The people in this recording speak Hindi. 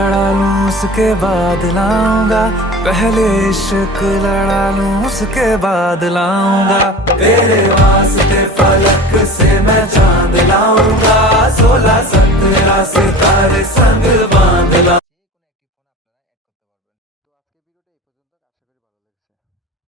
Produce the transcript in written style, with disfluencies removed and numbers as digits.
लड़ा लूं उसके बाद लाऊंगा, पहले इश्क लड़ा लूं उसके बाद लाऊंगा। तेरे वास्ते फलक से मैं चांद लाऊंगा, 16 17 सितारे संग बांध लाऊंगा।